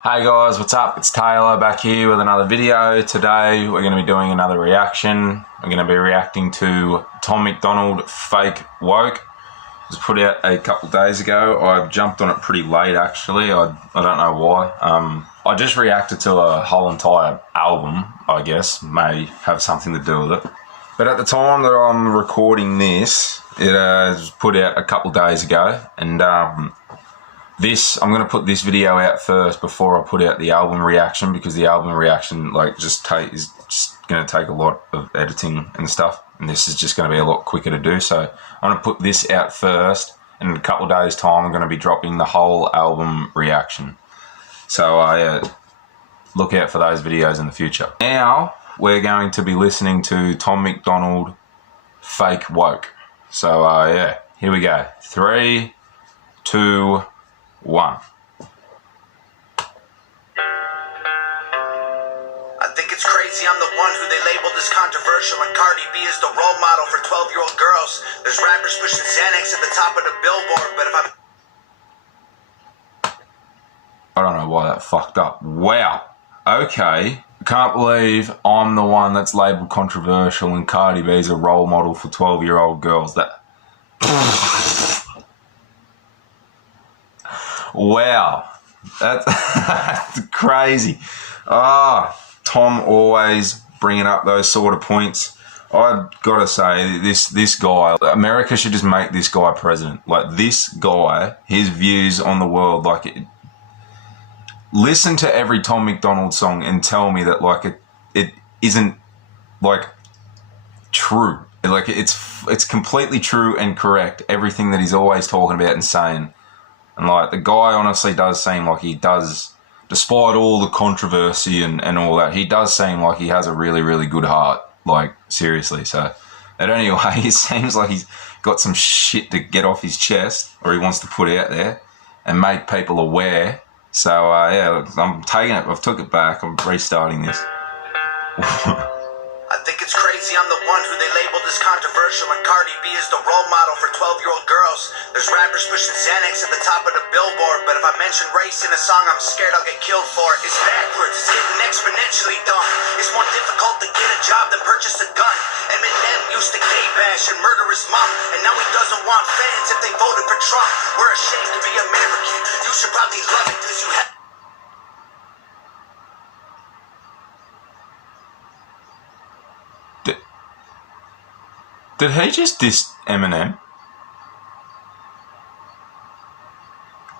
Hey guys, what's up? It's Taylar back here with another video. Today we're going to be doing another reaction. I'm going to be reacting to Tom McDonald, Fake Woke. It was put out a couple days ago. I jumped on it pretty late actually. I don't know why. I just reacted to a whole entire album, I guess. May have something to do with it. But at the time that I'm recording this, it was put out a couple days ago, and I'm going to put this video out first before I put out the album reaction, because the album reaction is just going to take a lot of editing and stuff, and this is just going to be a lot quicker to do. So I'm going to put this out first, and in a couple of days time I'm going to be dropping the whole album reaction. So look out for those videos in the future. Now we're going to be listening to Tom McDonald, Fake Woke. So yeah, here we go. 3, 2, 1. I think it's crazy I'm the one who they labeled as controversial, and Cardi B is the role model for 12-year-old girls. There's rappers pushing Xanax at the top of the billboard, but if I don't know why that fucked up. Wow. Okay. Can't believe I'm the one that's labelled controversial and Cardi B is a role model for 12-year-old girls. That... Wow, that's crazy. Tom always bringing up those sort of points. I've got to say, this guy, America should just make this guy president. Like, this guy, his views on the world, listen to every Tom McDonald song and tell me that it isn't true. It's completely true and correct, everything that he's always talking about and saying. And the guy honestly does seem like he does, despite all the controversy and all that, he does seem like he has a really, really good heart. Seriously. So, at any way, it seems like he's got some shit to get off his chest, or he wants to put out there and make people aware. So, yeah, I'm taking it. I've took it back. I'm restarting this. I think it's crazy I'm the one who they labeled as controversial, and Cardi B is the role model for 12-year-old girls. There's rappers pushing Xanax at the top of the billboard, but if I mention race in a song, I'm scared I'll get killed for it. It's backwards, it's getting exponentially dumb. It's more difficult to get a job than purchase a gun. Eminem used to gay bash and murder his mom, and now he doesn't want fans if they voted for Trump. We're ashamed to be American. You should probably love it because you have... Did he just diss Eminem?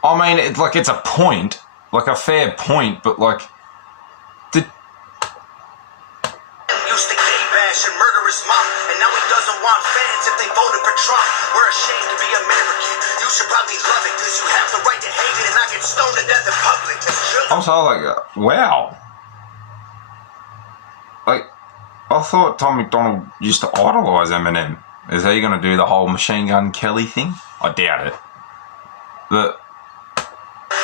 I mean, it's a point, a fair point, but did... used to gay bash and murder his mom, and now he doesn't want fans if they voted for Trump. We're ashamed to be American. You should probably love it because you have the right to hate it and not get stoned to death in public. I'm so wow. I thought Tom McDonald used to idolise Eminem. Is he going to do the whole Machine Gun Kelly thing? I doubt it. But...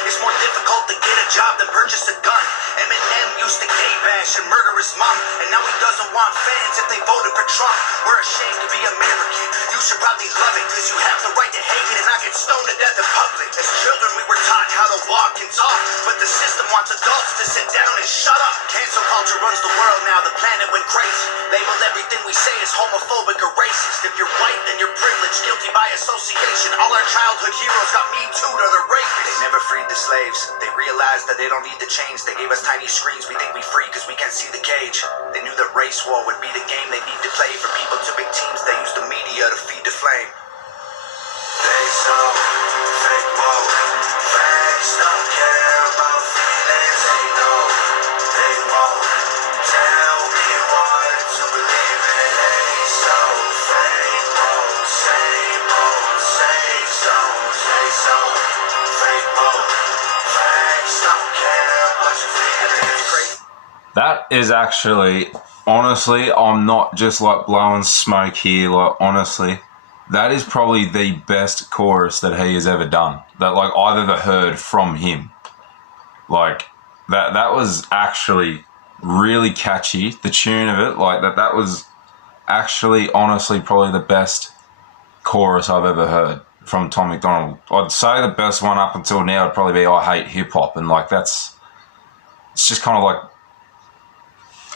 it's more difficult to get a job than purchase a gun. Eminem used to gay bash and murder his mom, and now he doesn't want fans if they voted for Trump. We're ashamed to be American. You should probably love it because you have the right to hate it and not get stoned to death in public. As children we were taught how to walk and talk, but the system wants adults to sit down and shut up. Cancel culture runs the world now, the planet went crazy. Label everything we say as homophobic or racist. If you're white, then you're privileged, guilty by association. All our childhood heroes got Me Too'd or they're rapists. They never freed the slaves. They realized that they don't need the chains. They gave us tiny screens. We think we free because we can't see the cage. They knew that race war would be the game they need to play. For people to big teams, they use the media to feed the flame. They so fake woke. Facts don't care about feelings. They know they won't tell me what to believe in. They so fake woke. Same old safe zones. They so fake woke. Facts don't care what you feel. that is actually, honestly, I'm not just blowing smoke here, honestly, that is probably the best chorus that he has ever done, that I've ever heard from him. That was actually really catchy, the tune of it, that was actually, honestly, probably the best chorus I've ever heard from Tom McDonald. I'd say the best one up until now would probably be I Hate Hip Hop, and it's just kind of like,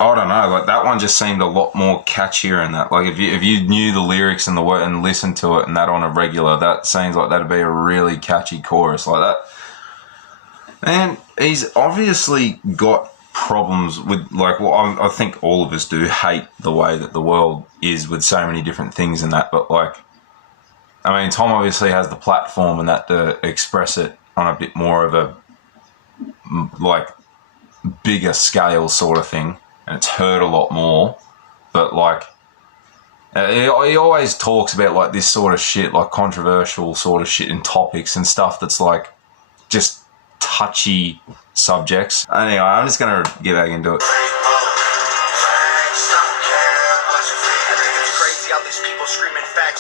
I don't know, like that one just seemed a lot more catchier in that. Like if you knew the lyrics and the word and listened to it and that on a regular, that seems like that'd be a really catchy chorus like that. And he's obviously got problems with, like, well, I think all of us do hate the way that the world is with so many different things and that, but like, I mean, Tom obviously has the platform and that to express it on a bit more of a, like, bigger scale sort of thing. And it's heard a lot more, but like, he always talks about like this sort of shit, like controversial sort of shit in topics and stuff that's like just touchy subjects. Anyway, I'm just gonna get back into it.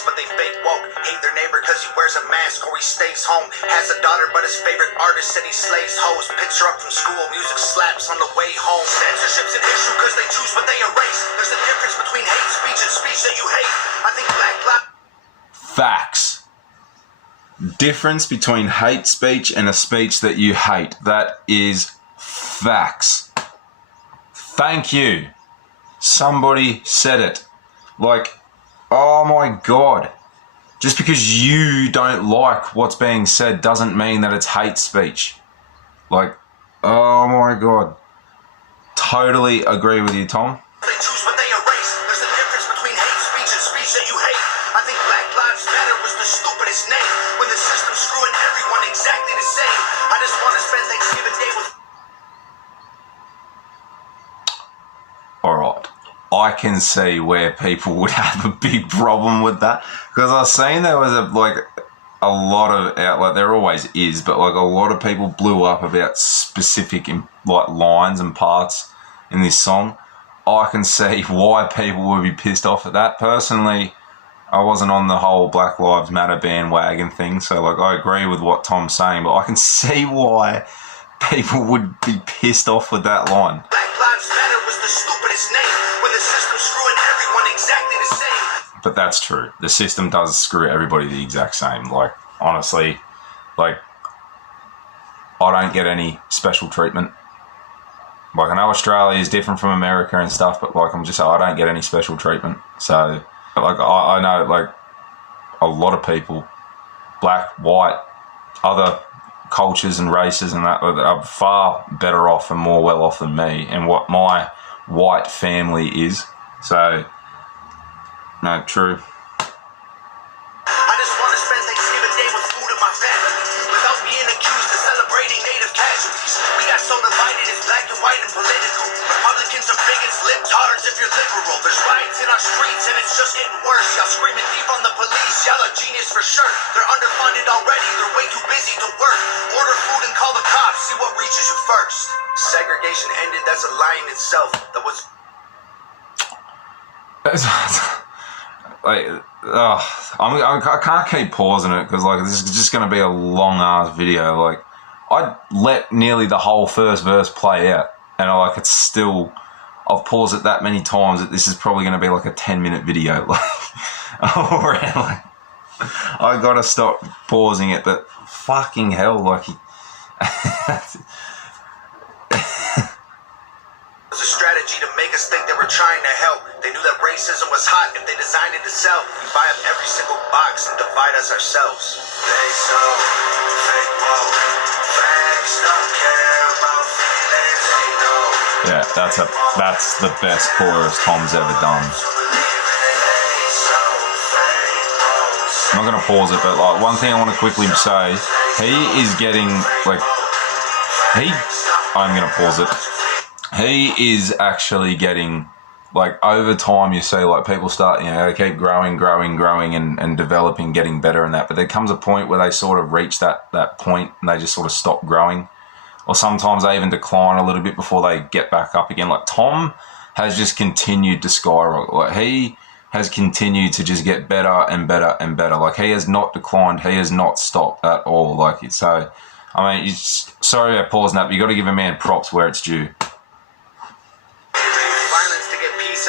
But they fake woke, hate their neighbor cause he wears a mask or he stays home. Has a daughter but his favorite artist said he slays hoes. Picks her up from school, music slaps on the way home. Censorship's an issue cause they choose what they erase. There's a difference between hate speech and speech that you hate. I think black lives... Facts. Difference between hate speech and a speech that you hate. That is facts. Thank you. Somebody said it. Like, oh my God. Just because you don't like what's being said doesn't mean that it's hate speech. Like, oh my God. Totally agree with you, Tom. They choose what they erase. There's a difference between hate speech and speech that you hate. I think Black Lives Matter was the stupidest name. When the system's screwing everyone exactly the same. I just want to spend Thanksgiving Day with... Alright. I can see where people would have a big problem with that, because I've seen there was a lot of outlet, there always is, but like a lot of people blew up about specific like lines and parts in this song. I can see why people would be pissed off at that. Personally, I wasn't on the whole Black Lives Matter bandwagon thing, so like I agree with what Tom's saying, but I can see why people would be pissed off with that line. Black Lives Matter was the stupidest name. When the system's screwing everyone exactly the same. But that's true. The system does screw everybody the exact same. Like, honestly, like, I don't get any special treatment. Like, I know Australia is different from America and stuff, but like, I don't get any special treatment. So, like, I know, like, a lot of people, black, white, other cultures and races and that are far better off and more well off than me and what my white family is. So, no, true. I just want to spend Thanksgiving Day with food and my family without being accused of celebrating native casualties. We got so divided, it's black and white and political. Republicans are bigots, libtards if you're liberal. There's riots in our streets and it's just getting worse. Y'all screaming deep on the police, y'all are genius for sure. They're underfunded already, they're way too busy to work. Order food and call the cops, see what reaches you first. Segregation ended, that's a lie in itself. That was... Like, I can't keep pausing it because like this is just going to be a long ass video. Like, I let nearly the whole first verse play out, and I've paused it that many times that this is probably going to be like a 10-minute video. Like, like, I gotta stop pausing it. But fucking hell, like. It was a strategy to make us think they were trying to help. They knew that racism was hot if they designed it to sell. We buy up every single box and divide us ourselves. They so fake woke. Facts don't care about feelings, they know. Yeah, that's the best chorus Tom's ever done. I'm not gonna pause it, but like one thing I want to quickly say, he is getting like I'm gonna pause it. He is actually getting, like, over time you see, like, people start, you know, they keep growing and developing, getting better and that, but there comes a point where they sort of reach that point and they just sort of stop growing. Or sometimes they even decline a little bit before they get back up again. Like, Tom has just continued to skyrocket. Like, he has continued to just get better and better and better. Like, he has not declined. He has not stopped at all. Like, so, I mean, sorry about pausing that, but you got to give a man props where it's due.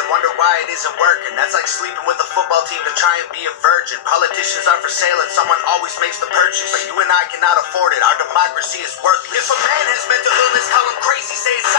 Wonder why it isn't working. That's like sleeping with a football team to try and be a virgin. Politicians are for sale and someone always makes the purchase, but you and I cannot afford it. Our democracy is worthless. If a man has mental illness, call him crazy. Say it's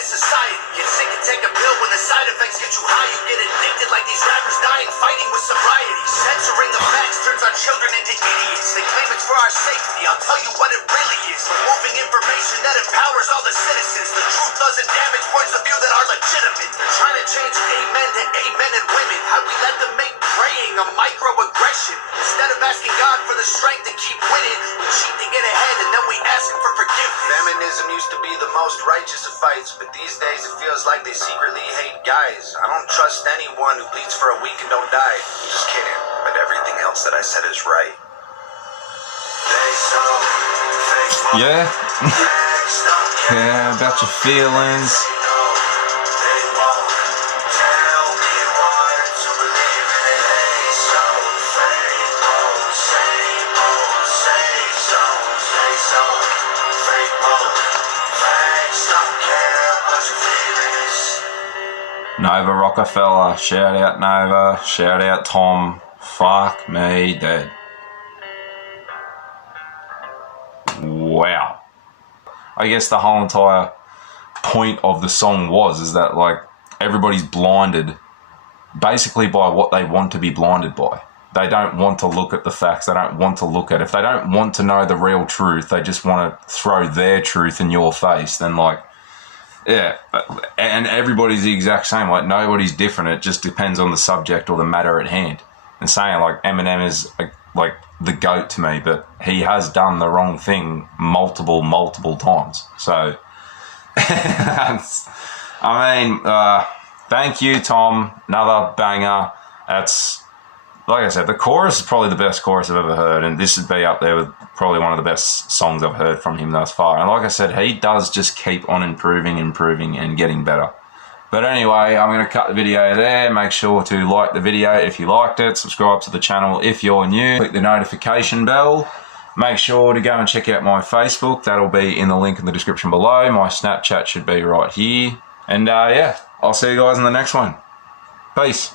in society. Get sick and take a pill when the side effects get you high. You get addicted like these rappers dying fighting with sobriety. Censoring the facts turns our children into idiots. They claim it's for our safety. I'll tell you what it really is. Removing information that empowers all the citizens. The truth doesn't damage points of view that are legitimate. They're trying to change amen to amen and women. How we let them make praying a microaggression. Instead of asking God for the strength to keep winning, we cheat to get ahead and then we ask him for forgiveness. Feminism used to be the most righteous of fights, but these days it feels like they secretly hate guys. I don't trust anyone who bleeds for a week and don't die. Just kidding, but everything else that I said is right. Yeah. Yeah, about your feelings. Nova Rockefeller, shout out Nova, shout out Tom, fuck me dead. Wow. I guess the whole entire point of the song is that like everybody's blinded basically by what they want to be blinded by. They don't want to look at the facts, they don't want to look at it. If they don't want to know the real truth, they just want to throw their truth in your face, then like, yeah, and everybody's the exact same. Like nobody's different. It just depends on the subject or the matter at hand. And saying like Eminem is like the GOAT to me, but he has done the wrong thing multiple times. So, thank you, Tom. Another banger. That's, like I said, the chorus is probably the best chorus I've ever heard, and this would be up there with probably one of the best songs I've heard from him thus far. And like I said, he does just keep on improving and getting better. But anyway, I'm going to cut the video there. Make sure to like the video if you liked it. Subscribe to the channel if you're new. Click the notification bell. Make sure to go and check out my Facebook. That'll be in the link in the description below. My Snapchat should be right here. And yeah, I'll see you guys in the next one. Peace.